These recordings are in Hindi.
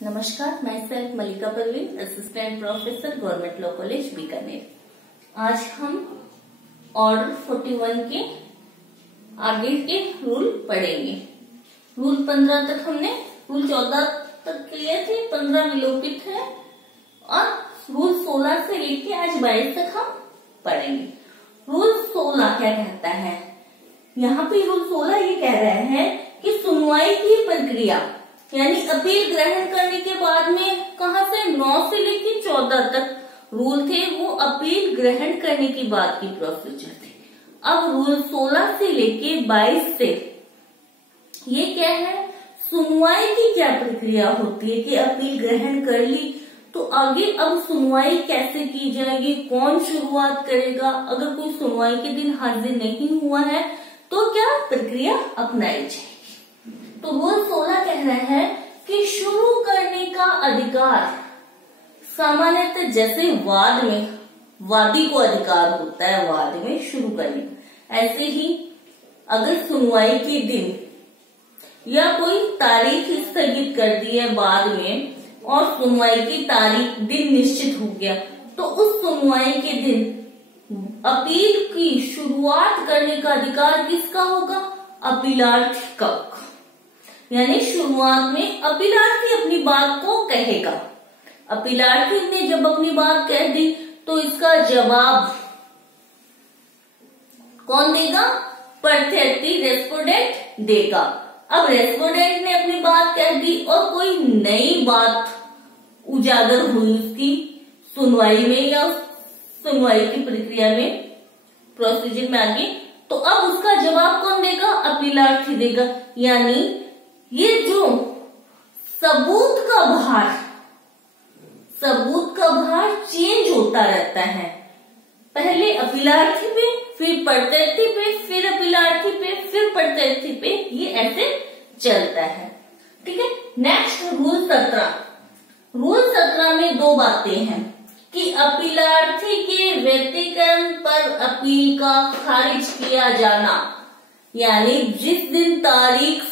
नमस्कार, मैं self Malika Parveen, assistant professor, government law college Bikaner. आज हम ऑर्डर 41 के आगे के रूल पढ़ेंगे। रूल 15 तक हमने, रूल 14 तक किए थे, 15 विलोपित है और रूल 16 से लेके आज 22 तक हम पढ़ेंगे। रूल 16 क्या कहता है? यहाँ पे रूल 16 ये कह रहे हैं कि सुनवाई की प्रक्रिया यानी अपील ग्रहण करने के बाद में कहा से 9 से लेकर 14 तक रूल थे, वो अपील ग्रहण करने के बाद की प्रोसीजर थे। अब रूल 16 से लेके 22 से ये क्या है, सुनवाई की क्या प्रक्रिया होती है कि अपील ग्रहण कर ली तो आगे अब सुनवाई कैसे की जाएगी, कौन शुरुआत करेगा, अगर कोई सुनवाई के दिन हाजिर नहीं हुआ है तो क्या प्रक्रिया अपनाई जाएगी। तो रूल 16 कह रहे हैं कि शुरू करने का अधिकार सामान्यतः जैसे वाद में वादी को अधिकार होता है वाद में शुरू करने का, ऐसे ही अगर सुनवाई के दिन या कोई तारीख स्थगित कर दी है बाद में और सुनवाई की तारीख दिन निश्चित हो गया तो उस सुनवाई के दिन अपील की शुरुआत करने का अधिकार किसका होगा? अपीलार्थी का। यानी शुरुआत में अपीलार्थी अपनी बात को कहेगा। अपीलार्थी ने जब अपनी बात कह दी तो इसका जवाब कौन देगा? प्रत्यर्थी रेस्पोंडेंट देगा। अब रेस्पोंडेंट ने अपनी बात कह दी और कोई नई बात उजागर हुई उसकी सुनवाई में या सुनवाई की प्रक्रिया में, प्रोसीजर में आगे, तो अब उसका जवाब कौन देगा? अपीलार्थी देगा। यानी ये जो सबूत का भार चेंज होता रहता है, पहले अपीलार्थी पे, फिर प्रत्यर्थी पे, फिर अपीलार्थी पे, फिर प्रत्यर्थी पे, ये ऐसे चलता है। ठीक है। Next rule 17। रूल 17 में दो बातें हैं कि अपीलार्थी के व्यतिक्रम पर अपील का खारिज किया जाना, यानी जिस दिन तारीख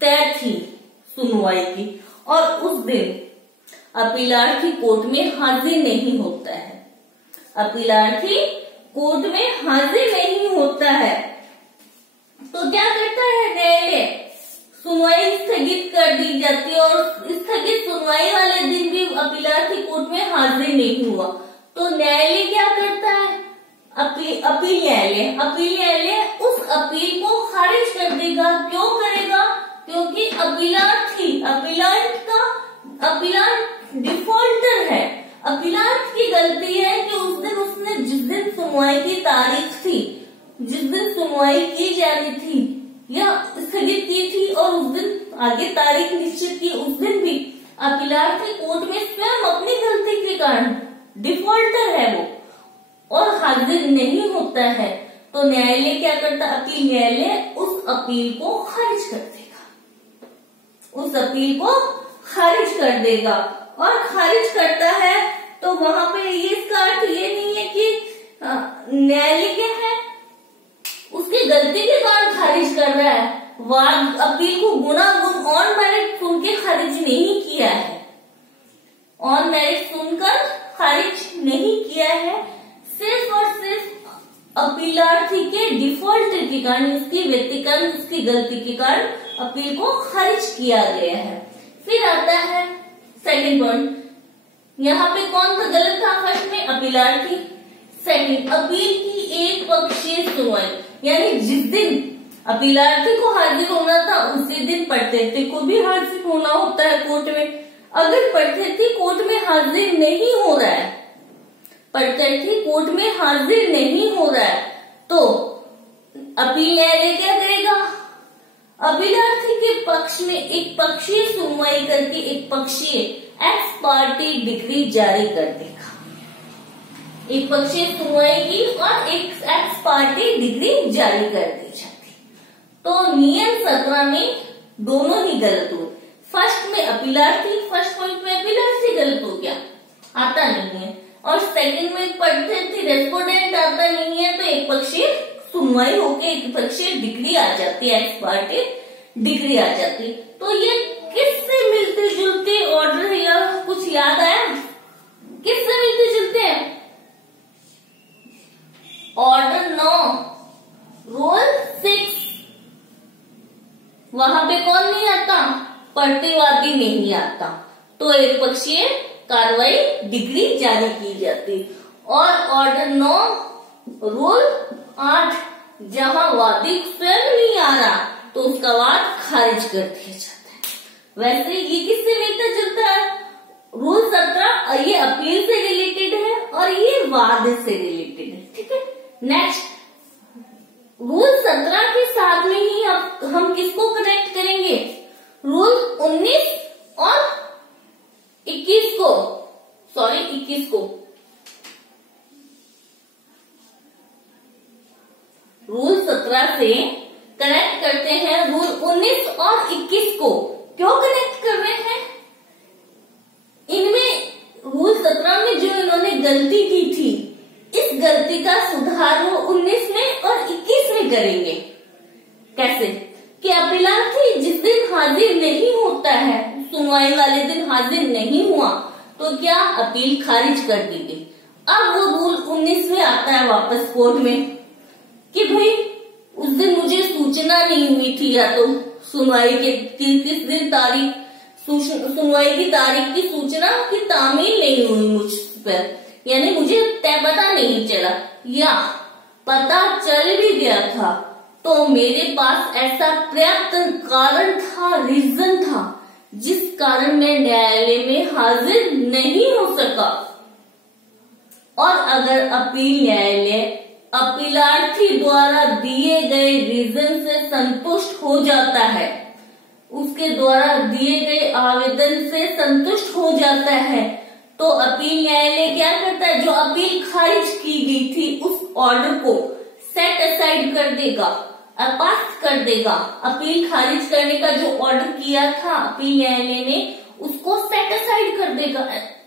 तय थी सुनवाई की और उस दिन अपीलार्थी कोर्ट में हाजिर नहीं होता है, अपीलार्थी कोर्ट में हाजिर नहीं होता है तो क्या करता है न्यायालय? सुनवाई स्थगित कर दी जाती है और स्थगित सुनवाई वाले दिन भी अपीलार्थी कोर्ट में हाजिर नहीं हुआ तो न्यायालय क्या करता है? अपील न्यायालय उस अपील को खारिज कर देगा। क्यों करेगा? क्योंकि अपीलांट डिफॉल्टर है। अपीलांट की गलती है कि उस दिन उसने जिस दिन सुनवाई की तारीख थी, जिस दिन सुनवाई की जानी थी या स्थगित की थी और उस दिन आगे तारीख निश्चित की, उस दिन भी अपीलार्थी कोर्ट में स्वयं अपनी गलती के कारण डिफॉल्टर है वो और हाजिर नहीं होता है तो न्यायालय क्या करता? अपील न्यायालय उस अपील को खारिज कर देगा, उस अपील को खारिज कर देगा। और खारिज करता है तो वहां पे ये इसका अर्थ ये नहीं है कि न्यायालय क्या है उसकी गलती के कारण खारिज कर रहा है, वाद अपील को गुणागुण ऑन मेरिट सुन के खारिज नहीं किया है, ऑन मेरिट सुनकर खारिज नहीं किया है, सिर्फ और सिर्फ अपीलार्थी के डिफॉल्ट के कारण, उसकी व्यतिक्रम, उसकी गलती के कारण अपील को खारिज किया गया है। फिर आता है सेकंड पॉइंट, यहाँ पे कौन सा गलत था? फर्स्ट में अपीलार्थी, सेकंड अपील की एक पक्षीय सुनवाई, यानी जिस दिन अपीलार्थी को हाजिर होना था उसी दिन प्रत्यर्थी को भी हाजिर होना होता है कोर्ट में। अगर प्रत्यर्थी कोर्ट में हाजिर नहीं हो रहा है, प्रत्यर्थी कोर्ट में हाजिर नहीं हो रहा है तो अपील न्यायालय क्या करेगा? अपीलार्थी के पक्ष में एक पक्षीय सुनवाई करके एक पक्षीय एक्स पार्टी डिग्री जारी कर देगा। एक पक्षीय सुनवाई की और एक एक्स पार्टी डिग्री जारी कर दी जाती। तो नियम 17 में दोनों ही गलत हुए। फर्स्ट में अपीलार्थी, फर्स्ट पॉइंट में अपीलार्थी गलत हो गया, आता नहीं है, और सेकंड में प्रत्यर्थी रेस्पोंडेंट आता नहीं है तो एक पक्षीय सुनवाई होके एक पक्षीय डिग्री आ जाती है, एक्स पार्टी डिग्री आ जाती। तो ये किससे मिलते जुलते याद आया? किससे मिलते जुलते हैं? Order 9 rule 6। वहां पे कौन नहीं आता? प्रतिवादी नहीं आता, तो एक पक्षीय कार्रवाई डिग्री जारी की जाती। और ऑर्डर 9 रूल 8, जहां वादी स्वयं नहीं आ रहा तो उसका वाद खारिज कर दिया जाता है। वैसे ये किससे मिलता जुलता है? रूल 17 ये अपील से रिलेटेड है और ये वाद से रिलेटेड है। ठीक है, नेक्स्ट रूल 17 के साथ में ही हम किसको कनेक्ट करेंगे? रूल 19 और 21 को, सॉरी 21 को। रूल 17 से कनेक्ट करते हैं रूल 19 और 21 को। क्यों कनेक्ट कर रहे हैं? इनमें रूल 17 में जो इन्होंने गलती की थी, इस गलती का सुधार वो 19 में और 21 में करेंगे। कैसे? कि अपीलार्थी जिस दिन हाजिर नहीं होता है, सुनवाई वाले दिन हाजिर नहीं हुआ, तो क्या अपील खारिज कर दी गई। अब वो रूल 19 में आता है वापस कोर्ट में कि भाई उस दिन मुझे सूचना नहीं हुई थी, या तो सुनवाई के किस दिन तारीख, सुनवाई की तारीख की सूचना की तामील नहीं हुई मुझ पर, यानी मुझे पता नहीं चला, या पता चल भी गया था तो मेरे पास ऐसा पर्याप्त कारण था, रीजन था, जिस कारण मैं न्यायालय में हाजिर नहीं हो सका। और अगर अपील न्यायालय अपीलार्थी द्वारा दिए गए रीजन से संतुष्ट हो जाता है, उसके द्वारा दिए गए आवेदन से संतुष्ट हो जाता है, तो अपील न्यायालय क्या करता है? जो अपील खारिज की गई थी उस ऑर्डर को सेट असाइड कर देगा, अपास्त कर देगा। अपील खारिज करने का जो ऑर्डर किया था अपील न्यायालय ने, उसको सेट असाइड कर देगा,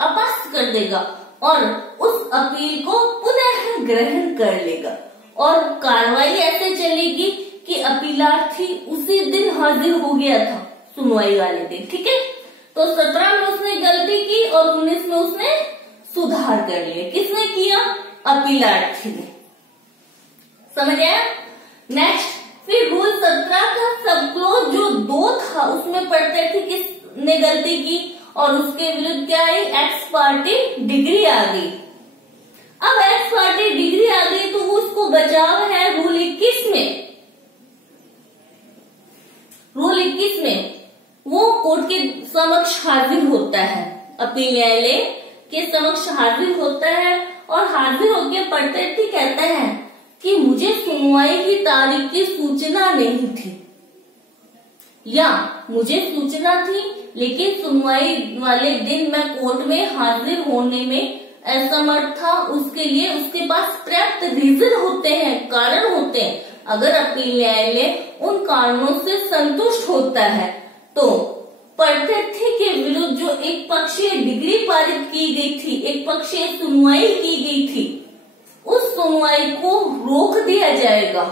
अपास्त कर देगा और उस अपील को पुनः ग्रहण कर लेगा। और कार्रवाई ऐसे चलेगी कि अपीलार्थी उसी दिन हाजिर हो गया था सुनवाई वाले दिन। ठीक है, तो 17 में उसने गलती की और 19 में उसने सुधार कर लिया। किसने किया? अपीलार्थी ने। समझ आया? नेक्स्ट, फिर रूल 17 का सब क्लोज जो 2 था उसमें पढ़ते थे किसने गलती की और उसके विरुद्ध क्या आई? एक्स पार्टी डिग्री आ गई। अब एक्स पार्टी डिग्री आ गई तो उसको बचाव है रूल 21 में। रूल 21 में वो कोर्ट के समक्ष हाजिर होता है, अपील न्यायालय के समक्ष हाजिर होता है और हाजिर होकर पढ़ते कहता है कि मुझे सुनवाई की तारीख की सूचना नहीं थी, या मुझे सूचना थी लेकिन सुनवाई वाले दिन मैं कोर्ट में हाजिर होने में असमर्थ था। उसके लिए उसके पास पर्याप्त रीजन होते हैं, कारण होते हैं। अगर अपील न्यायालय उन कारणों से संतुष्ट होता है तो प्रत्यर्थी के विरुद्ध जो एक पक्षीय डिग्री पारित की गई थी, एक पक्षीय सुनवाई की गई थी, उस सुनवाई को रोक दिया जाएगा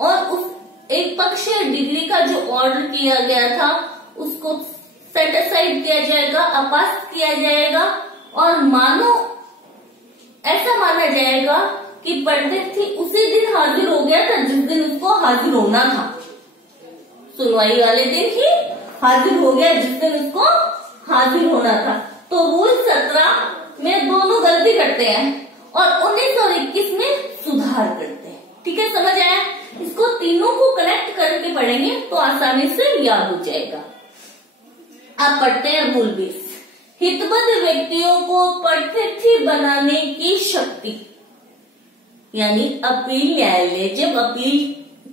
और उस एक पक्षीय डिग्री का जो ऑर्डर किया गया था उसको सेट असाइड किया जाएगा, अपास्त किया जाएगा और ऐसा माना जाएगा कि प्रत्यर्थी उसी दिन हाजिर हो गया था जिस दिन उसको हाजिर होना था। सुनवाई वाले दिन ही हाजिर हो गया जिस दिन उसको हाजिर होना था। तो रूल 17 में दोनों गलती करते हैं और 19 और 21 में सुधार करते हैं। ठीक है, समझ आया? इसको तीनों को कनेक्ट करके पढ़ेंगे तो आसानी से याद हो जाएगा। अब पढ़ते हैं रूल 20। हितबद्ध व्यक्तियों को प्रत्यर्थी बनाने की शक्ति, यानी अपील न्यायालय जब अपील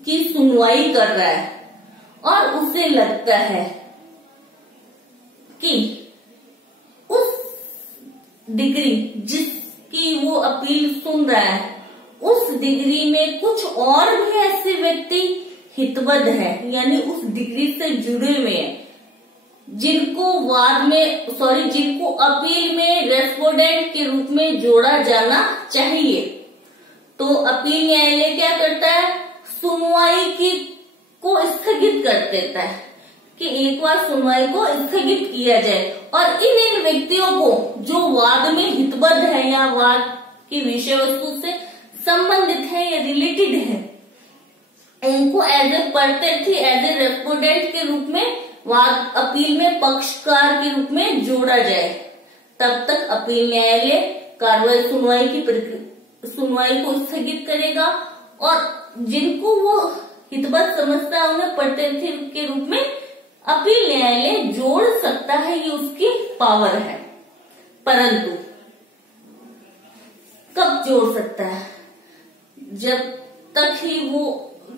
की सुनवाई कर रहा है और उसे लगता है कि उस डिग्री जिसकी वो अपील सुन रहा है उस डिग्री में कुछ और भी ऐसे व्यक्ति हितबद्ध है, यानी उस डिग्री से जुड़े हुए हैं, जिनको अपील में रेस्पोंडेंट के रूप में जोड़ा जाना चाहिए। तो अपील न्यायालय क्या करता है? सुनवाई को स्थगित कर देता है। कि एक बार सुनवाई को स्थगित किया जाए और इन व्यक्तियों को जो वाद में हितबद्ध है या वाद की विषय वस्तु से संबंधित है या रिलेटेड है, उनको एज ए प्रत्यर्थी, एज ए रेस्पोंडेंट के रूप में वाद अपील में पक्षकार के रूप में जोड़ा जाए। तब तक अपील न्यायालय कार्रवाई सुनवाई को स्थगित करेगा और जिनको वो हितबद्ध समझता है उन्हें प्रत्यर्थी के रूप में अपील न्यायालय जोड़ सकता है, ये उसकी पावर है। परंतु कब जोड़ सकता है? जब तक ही वो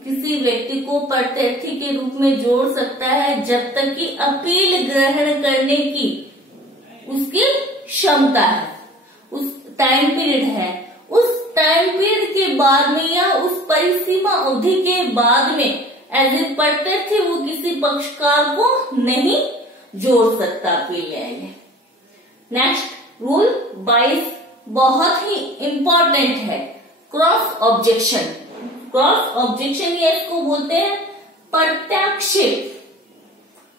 किसी व्यक्ति को प्रत्यर्थी के रूप में जोड़ सकता है जब तक कि अपील ग्रहण करने की उसकी क्षमता है, उस टाइम पीरियड है। उस टाइम पीरियड के बाद में या उस परिसीमा अवधि के बाद में एज ए प्रत्यर्थी वो किसी पक्षकार को नहीं जोड़ सकता अपील न्यायालय। नेक्स्ट रूल 22 बहुत ही इंपॉर्टेंट है, क्रॉस ऑब्जेक्शन। क्रॉस ऑब्जेक्शन ये इसको बोलते हैं प्रत्याक्षेप।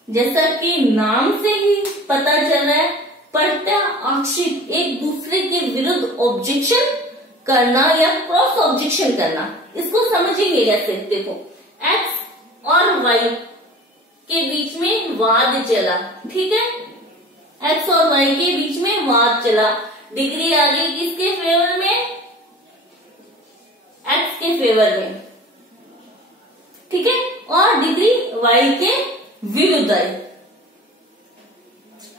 जैसा कि नाम से ही पता चल रहा है, प्रत्याक्षेप एक दूसरे के विरुद्ध ऑब्जेक्शन करना या क्रॉस ऑब्जेक्शन करना। इसको समझेंगे कैसे? देखो, एक्स और वाई के बीच में वाद चला, ठीक है, एक्स और वाई के बीच में वाद चला, डिग्री आ गई किसके फेवर में? एक्स के फेवर में, ठीक है, और डिग्री वाई के विरुद्ध आई,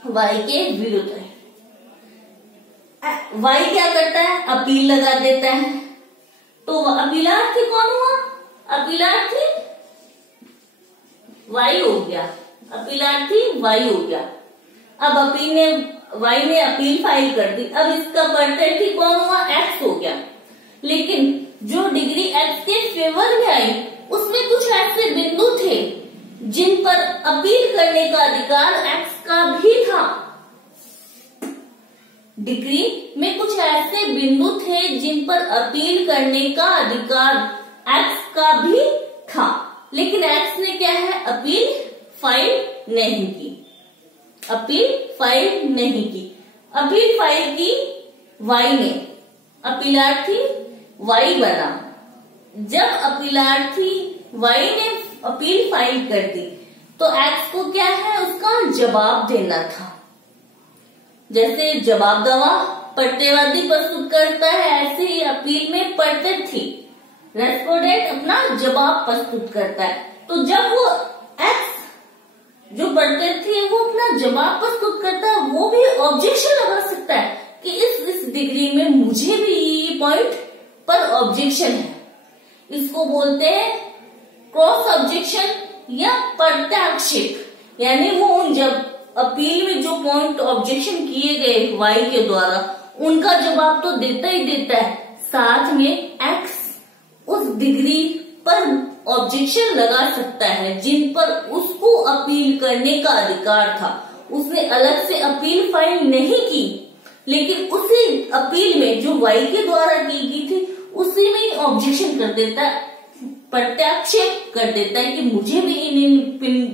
वाई के विरुद्ध आई। वाई क्या करता है? अपील लगा देता है। तो अपीलार्थी कौन हुआ? अपीलार्थी वाई हो गया, अपीलार्थी वाई हो गया। अब वाई ने अपील फाइल कर दी, अब इसका प्रत्यर्थी कौन हुआ? एक्स हो गया। लेकिन जो डिग्री एक्स के फेवर में आई उसमें कुछ ऐसे बिंदु थे जिन पर अपील करने का अधिकार एक्स का भी था। डिग्री में कुछ ऐसे बिंदु थे जिन पर अपील करने का अधिकार एक्स का भी था, लेकिन एक्स ने क्या है? अपील फाइल नहीं की, अपील फाइल नहीं की। अपील फाइल की वाई ने, अपीलार्थी वाई बना। जब अपीलार्थी वाई ने अपील फाइल कर दी तो एक्स को क्या है? उसका जवाब देना था। जैसे जवाब दावा प्रत्यवादी प्रस्तुत करता है, ऐसे ही अपील में प्रत्यर्थी रेस्पोंडेंट अपना जवाब प्रस्तुत करता है। तो जब वो एक्स जो प्रत्यर्थी है वो अपना जवाब प्रस्तुत करता है, वो भी ऑब्जेक्शन लगा सकता है कि इस डिग्री में मुझे भी ये पॉइंट पर ऑब्जेक्शन है। इसको बोलते हैं क्रॉस ऑब्जेक्शन या प्रत्याक्षेप। यानी वो जब अपील में जो पॉइंट ऑब्जेक्शन किए गए वाई के द्वारा उनका जवाब तो देता ही देता है, साथ में एक्स उस डिग्री पर ऑब्जेक्शन लगा सकता है जिन पर उसको अपील करने का अधिकार था। उसने अलग से अपील फाइल नहीं की, लेकिन उसी अपील में जो वाई के द्वारा की गई थी उसी में ही ऑब्जेक्शन कर देता है, प्रत्याक्षेप कर देता है कि मुझे भी इन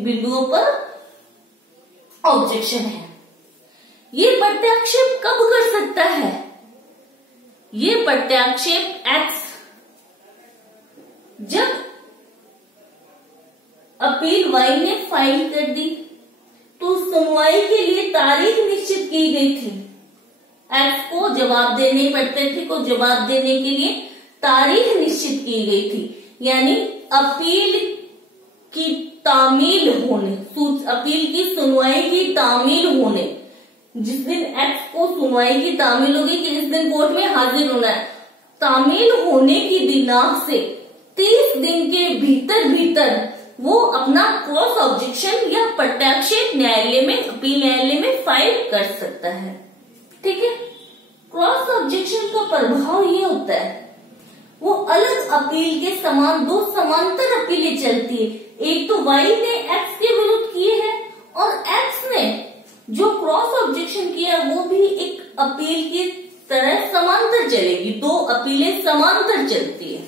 बिंदुओं पर ऑब्जेक्शन है। ये प्रत्याक्षेप कब कर सकता है? ये प्रत्याक्षेप एक्स जब अपील वाई ने फाइल कर दी तो सुनवाई के लिए तारीख निश्चित की गई थी। एक्स को जवाब देने, प्रत्यर्थी को जवाब देने के लिए तारीख निश्चित की गई थी। यानी अपील की तामील होने, अपील की सुनवाई की तामील होने, जिस दिन एक्स को सुनवाई की तामील होगी कि इस दिन कोर्ट में हाजिर होना है, तामील होने की दिनांक से 30 दिन के भीतर वो अपना क्रॉस ऑब्जेक्शन या प्रत्याक्षेप न्यायालय में, अपील न्यायालय में फाइल कर सकता है। ठीक है, क्रॉस ऑब्जेक्शन का प्रभाव ये होता है, वो अलग अपील के समान दो समांतर अपीलें चलती है। एक तो वाई ने एक्स के विरुद्ध किए है और एक्स ने जो क्रॉस ऑब्जेक्शन किया वो भी एक अपील की तरह समांतर चलेगी, दो अपीलें समांतर चलती है।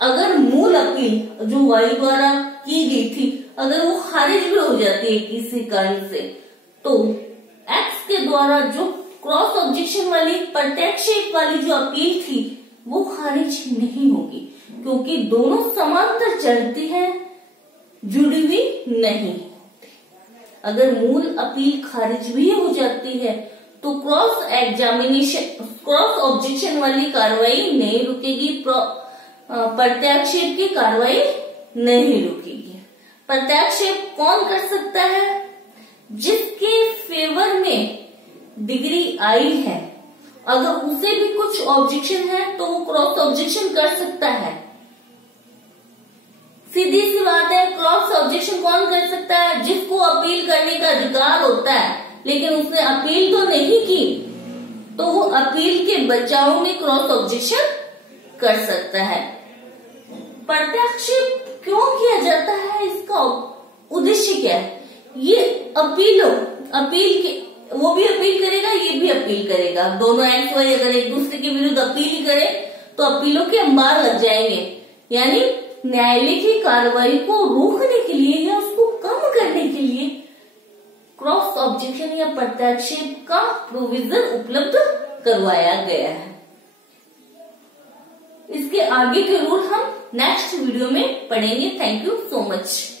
अगर मूल अपील जो वाई द्वारा की गई थी अगर वो खारिज भी हो जाती है किसी कारण से, तो एक्स के द्वारा जो क्रॉस ऑब्जेक्शन वाली प्रत्याक्षेप वाली जो अपील थी वो खारिज नहीं होगी, क्योंकि दोनों समांतर चलती है, जुड़ी हुई नहीं। अगर मूल अपील खारिज भी हो जाती है तो क्रॉस ऑब्जेक्शन वाली कार्रवाई नहीं रुकेगी, प्रत्याक्षेप की कार्रवाई नहीं रुकेगी। प्रत्याक्षेप कौन कर सकता है? जिसके फेवर में डिग्री आई है, अगर उसे भी कुछ ऑब्जेक्शन है तो वो क्रॉस ऑब्जेक्शन कर सकता है। सीधी सी बात है, क्रॉस ऑब्जेक्शन कौन कर सकता है? जिसको अपील करने का अधिकार होता है लेकिन उसने अपील तो नहीं की, तो वो अपील के बचाव में क्रॉस ऑब्जेक्शन कर सकता है। प्रत्याक्षेप क्यों किया जाता है? इसका उद्देश्य क्या है? ये अपील के वो भी अपील करेगा, ये भी अपील करेगा, दोनों एक्स वाई अगर एक दूसरे के विरुद्ध अपील करे तो अपीलों के अंबार लग जाएंगे। यानी न्यायालय की कार्रवाई को रोकने के लिए या उसको कम करने के लिए क्रॉस ऑब्जेक्शन या प्रत्याक्षेप का प्रोविजन उपलब्ध करवाया गया है। इसके आगे के रूल हम नेक्स्ट वीडियो में पढ़ेंगे। Thank you so much.